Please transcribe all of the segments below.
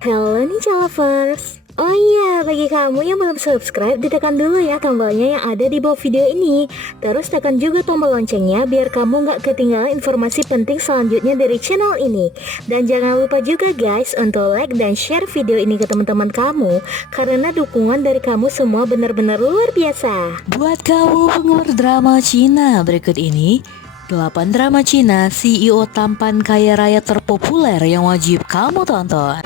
Halo Ninja Lovers. Oh iya, bagi kamu yang belum subscribe, ditekan dulu ya tombolnya yang ada di bawah video ini. Terus tekan juga tombol loncengnya biar kamu nggak ketinggalan informasi penting selanjutnya dari channel ini. Dan jangan lupa juga guys untuk like dan share video ini ke teman-teman kamu, karena dukungan dari kamu semua benar-benar luar biasa. Buat kamu penggemar drama Cina, berikut ini 8 drama Cina CEO tampan kaya raya terpopuler yang wajib kamu tonton.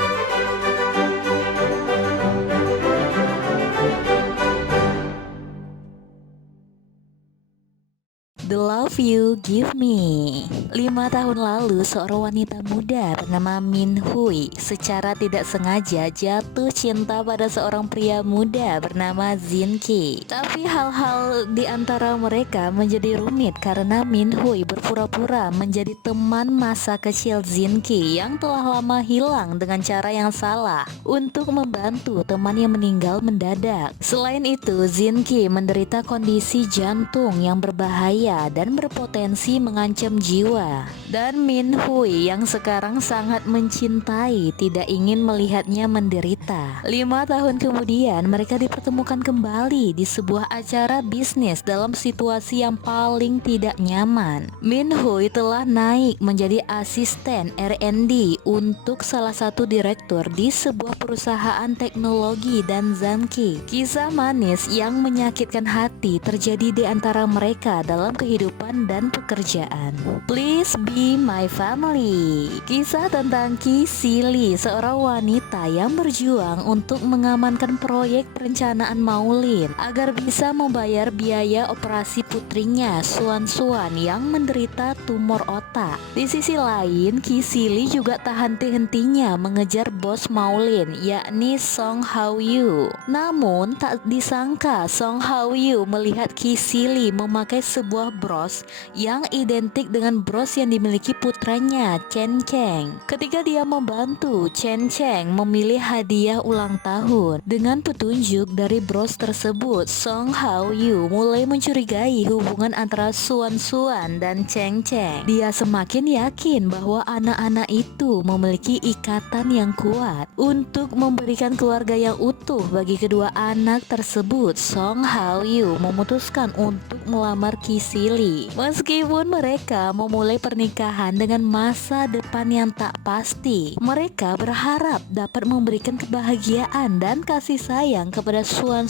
The Love You Give Me. 5 tahun lalu seorang wanita muda bernama Min Hui secara tidak sengaja jatuh cinta pada seorang pria muda bernama Jin Ki. Tapi hal-hal di antara mereka menjadi rumit karena Min Hui berpura-pura menjadi teman masa kecil Jin Ki yang telah lama hilang dengan cara yang salah untuk membantu teman yang meninggal mendadak. Selain itu, Jin Ki menderita kondisi jantung yang berbahaya dan berpotensi mengancam jiwa. Dan Min Hui yang sekarang sangat mencintai tidak ingin melihatnya menderita. 5 tahun kemudian mereka dipertemukan kembali di sebuah acara bisnis dalam situasi yang paling tidak nyaman. Min Hui telah naik menjadi asisten R&D untuk salah satu direktur di sebuah perusahaan teknologi dan Zan Ki. Kisah manis yang menyakitkan hati terjadi di antara mereka dalam kehidupan dan pekerjaan. Please Be My Family. Kisah tentang Ki Sili, seorang wanita yang berjuang untuk mengamankan proyek perencanaan Maulin agar bisa membayar biaya operasi putrinya Suan yang menderita tumor otak. Di sisi lain, Ki Sili juga tak henti-hentinya mengejar bos Maulin, yakni Song Hao Yu. Namun tak disangka Song Hao Yu melihat Ki Sili memakai sebuah bros yang identik dengan bros yang dimiliki putranya Chen Cheng. Ketika dia membantu Chen Cheng memilih hadiah ulang tahun dengan petunjuk dari bros tersebut, Song Hao Yu mulai mencurigai hubungan antara Suan dan Cheng Cheng. Dia semakin yakin bahwa anak-anak itu memiliki ikatan yang kuat untuk memberikan keluarga yang utuh bagi kedua anak tersebut. Song Hao Yu memutuskan untuk melamar Ki Sili. Meskipun mereka memulai pernikahan dengan masa depan yang tak pasti, mereka berharap dapat memberikan kebahagiaan dan kasih sayang kepada Suan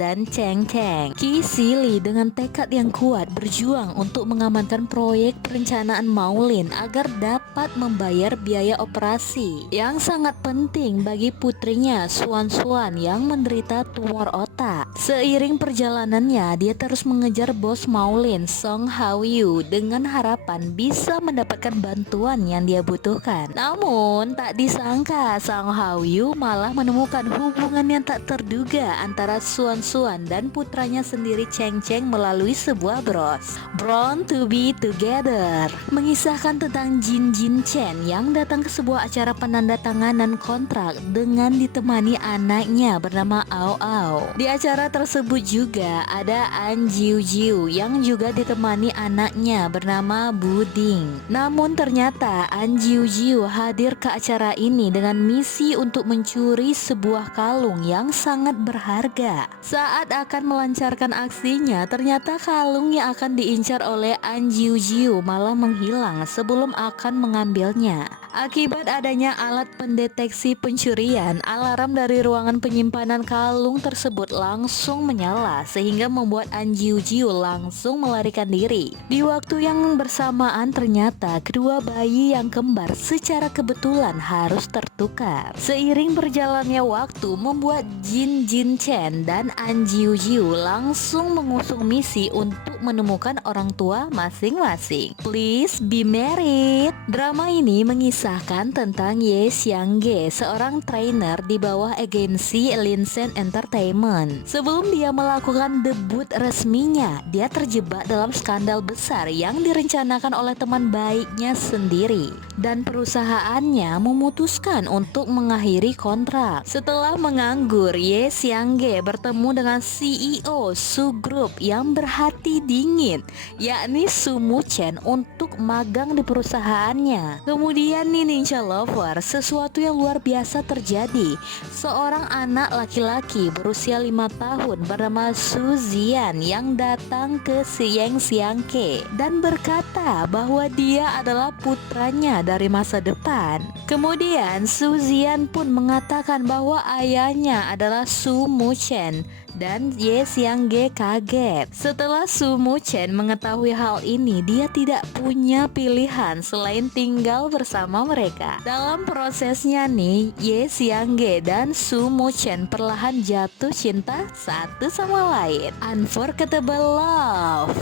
dan Cheng Cheng. Ki Sili dengan tekad yang kuat berjuang untuk mengamankan proyek perencanaan Maulin agar dapat membayar biaya operasi yang sangat penting bagi putrinya Suan yang menderita tumor otak. Seiring perjalanannya, dia terus mengejar bos Maulin, Song Hao Yu, dengan harapan bisa mendapatkan bantuan yang dia butuhkan. Namun tak disangka Song Hao Yu malah menemukan hubungan yang tak terduga antara Suan dan putranya sendiri Cheng Cheng melalui sebuah bros. Born to be Together mengisahkan tentang Jin Chen yang datang ke sebuah acara penandatanganan kontrak dengan ditemani anaknya bernama Ao. Di acara tersebut juga ada An Jiu yang juga ditemani anaknya bernama Buding. Namun ternyata An Jiu hadir ke acara ini dengan misi untuk mencuri sebuah kalung yang sangat berharga. Saat akan melancarkan aksinya, ternyata kalung yang akan diincar oleh An Jiu malah menghilang sebelum akan mengambilnya. Akibat adanya alat pendeteksi pencurian, alarm dari ruangan penyimpanan kalung tersebut langsung menyala sehingga membuat An Jiu langsung melarikan diri. Di waktu yang bersamaan ternyata kedua bayi yang kembar secara kebetulan harus tertukar. Seiring berjalannya waktu membuat Jin Chen dan An Jiu langsung mengusung misi untuk menemukan orang tua masing-masing. Please Be Married. Drama ini mengisahkan tentang Ye Xiangge, seorang trainer di bawah agensi Linshen Entertainment. Sebelum dia melakukan debut resminya, dia terjebak dalam skandal besar yang direncanakan oleh teman baiknya sendiri, dan perusahaannya memutuskan untuk mengakhiri kontrak. Setelah menganggur, Ye Xiangge bertemu dengan CEO Su Group yang berhati dingin, yakni Su Mu Chen, untuk magang di perusahaannya. Kemudian Dan nih Ninja Lover, sesuatu yang luar biasa terjadi. Seorang anak laki-laki berusia 5 tahun bernama Su Zian yang datang ke Sieng Siangke dan berkata bahwa dia adalah putranya dari masa depan. Kemudian Su Zian pun mengatakan bahwa ayahnya adalah Su Muchen dan Ye Xiangge kaget. Setelah Su Muchen mengetahui hal ini, dia tidak punya pilihan selain tinggal bersama mereka. Dalam prosesnya nih, Ye Xiangge dan Su Muchen perlahan jatuh cinta satu sama lain. Unforgettable Love.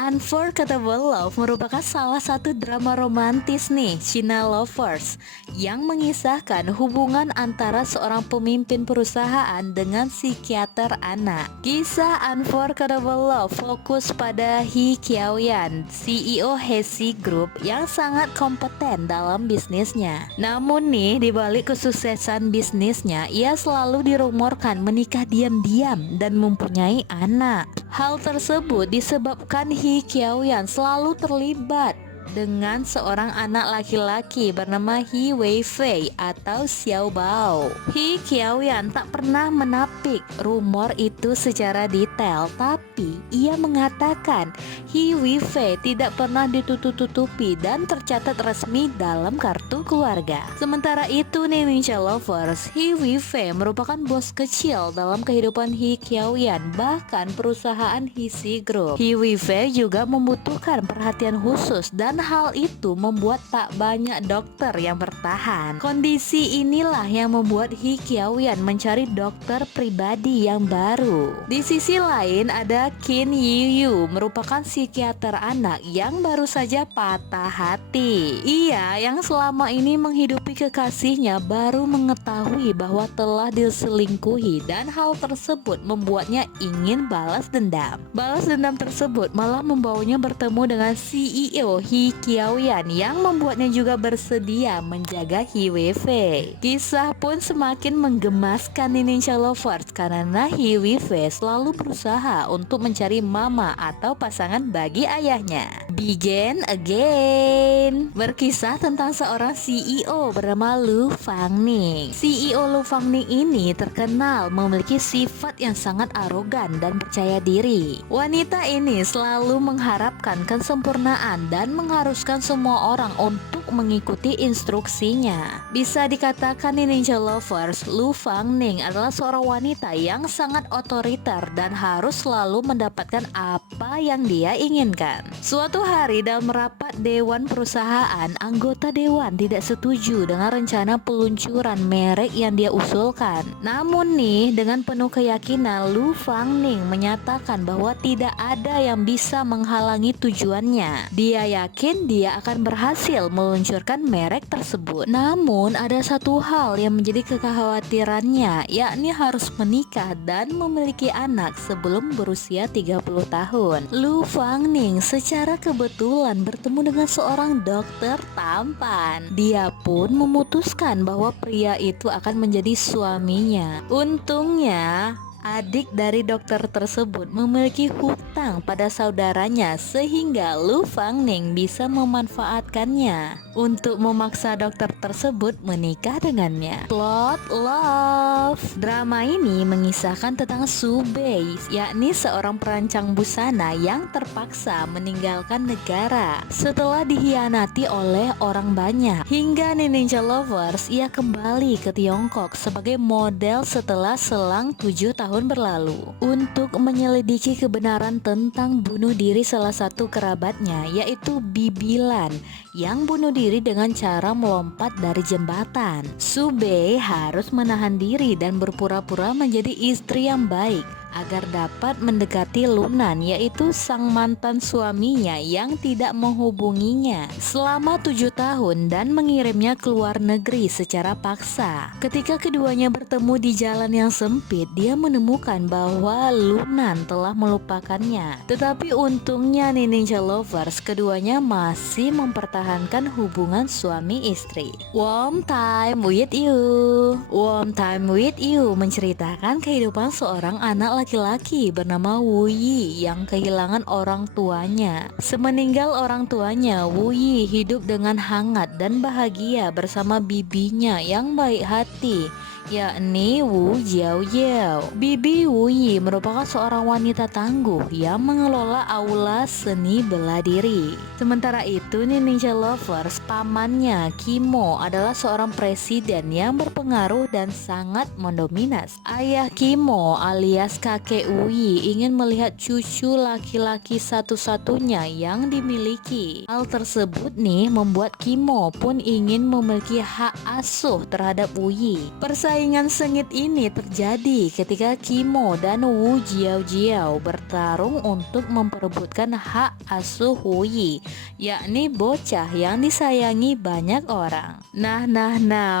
Unforgettable Love merupakan salah satu drama romantis nih, China Lovers, yang mengisahkan hubungan antara seorang pemimpin perusahaan dengan psikiater anak. Kisah Unforgettable Love fokus pada He Qiaoyan, CEO Hesi Group yang sangat kompeten dalam bisnisnya. Namun nih, di balik kesuksesan bisnisnya, ia selalu dirumorkan menikah diam-diam dan mempunyai anak. Hal tersebut disebabkan He Qiaoyan selalu terlibat dengan seorang anak laki-laki bernama He Weifei atau Xiao Bao. He Qiaoyan tak pernah menapik rumor itu secara detail, tapi ia mengatakan He Weifei tidak pernah ditutup-tutupi dan tercatat resmi dalam kartu keluarga. Sementara itu nih Ninja Lovers, He Weifei merupakan bos kecil dalam kehidupan He Qiaoyan, bahkan perusahaan Hesi Group. He Weifei juga membutuhkan perhatian khusus dan hal itu membuat tak banyak dokter yang bertahan. Kondisi inilah yang membuat He Qiaoyan mencari dokter pribadi yang baru. Di sisi lain ada Qin Yiyu, merupakan psikiater anak yang baru saja patah hati. Ia yang selama ini menghidupi kekasihnya baru mengetahui bahwa telah diselingkuhi dan hal tersebut membuatnya ingin balas dendam. Balas dendam tersebut malah membawanya bertemu dengan CEO He Qiaoyan yang membuatnya juga bersedia menjaga He Weifei. Kisah pun semakin menggemaskan di Ninja Lovers karena He Weifei selalu berusaha untuk mencari mama atau pasangan bagi ayahnya. Begin Again berkisah tentang seorang CEO bernama Lu Fangning. CEO Lu Fangning ini terkenal memiliki sifat yang sangat arogan dan percaya diri. Wanita ini selalu mengharapkan kesempurnaan dan mengharuskan semua orang untuk mengikuti instruksinya. Bisa dikatakan nih Ninja Lovers, Lu Fangning adalah seorang wanita yang sangat otoriter dan harus selalu mendapatkan apa yang dia inginkan. Suatu hari dalam rapat dewan perusahaan, anggota dewan tidak setuju dengan rencana peluncuran merek yang dia usulkan. Namun nih, dengan penuh keyakinan, Lu Fangning menyatakan bahwa tidak ada yang bisa menghalangi tujuannya. Dia yakin dia akan berhasil meluncurkan merek tersebut. Namun ada satu hal yang menjadi kekhawatirannya, yakni harus menikah dan memiliki anak sebelum berusia 30 tahun. Lu Fangning secara kebetulan bertemu dengan seorang dokter tampan. Dia pun memutuskan bahwa pria itu akan menjadi suaminya. Untungnya adik dari dokter tersebut memiliki hutang pada saudaranya sehingga Lu Fangning bisa memanfaatkannya untuk memaksa dokter tersebut menikah dengannya. Plot Love. Drama ini mengisahkan tentang Su Bei, yakni seorang perancang busana yang terpaksa meninggalkan negara setelah dihianati oleh orang banyak. Hingga Ninja Lovers, ia kembali ke Tiongkok sebagai model setelah selang 7 tahun berlalu untuk menyelidiki kebenaran tentang bunuh diri salah satu kerabatnya, yaitu Bibilan yang bunuh diri dengan cara melompat dari jembatan. Su Bei harus menahan diri dan berpura-pura menjadi istri yang baik agar dapat mendekati Lunan, yaitu sang mantan suaminya yang tidak menghubunginya selama 7 tahun dan mengirimnya ke luar negeri secara paksa. Ketika keduanya bertemu di jalan yang sempit, dia menemukan bahwa Lunan telah melupakannya. Tetapi untungnya nih Ninja Lovers, keduanya masih mempertahankan hubungan suami istri. Warm Time with You. Warm Time with You menceritakan kehidupan seorang anak laki-laki bernama Wu Yi yang kehilangan orang tuanya. Semeninggal orang tuanya, Wu Yi hidup dengan hangat dan bahagia bersama bibinya yang baik hati, yakni Wu Jiaoyao. Bibi Wu Yi merupakan seorang wanita tangguh yang mengelola aula seni bela diri. Sementara itu nih Ninja Lovers, pamannya Kimo adalah seorang presiden yang berpengaruh dan sangat mendominas. Ayah Kimo alias kakek Wu Yi ingin melihat cucu laki-laki satu-satunya yang dimiliki. Hal tersebut nih membuat Kimo pun ingin memiliki hak asuh terhadap Wu Yi. Persaingan sengit ini terjadi ketika Kimo dan Wu Jiaojiao bertarung untuk memperebutkan hak asuh Wu Yi, yakni bocah yang disayangi banyak orang. Nah,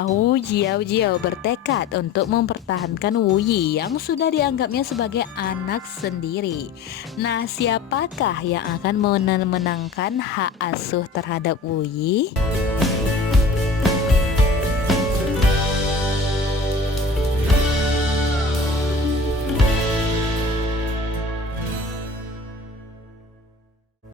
Wu Jiaojiao bertekad untuk mempertahankan Wu Yi yang sudah dianggapnya sebagai anak sendiri. Nah, siapakah yang akan memenangkan hak asuh terhadap Wu Yi?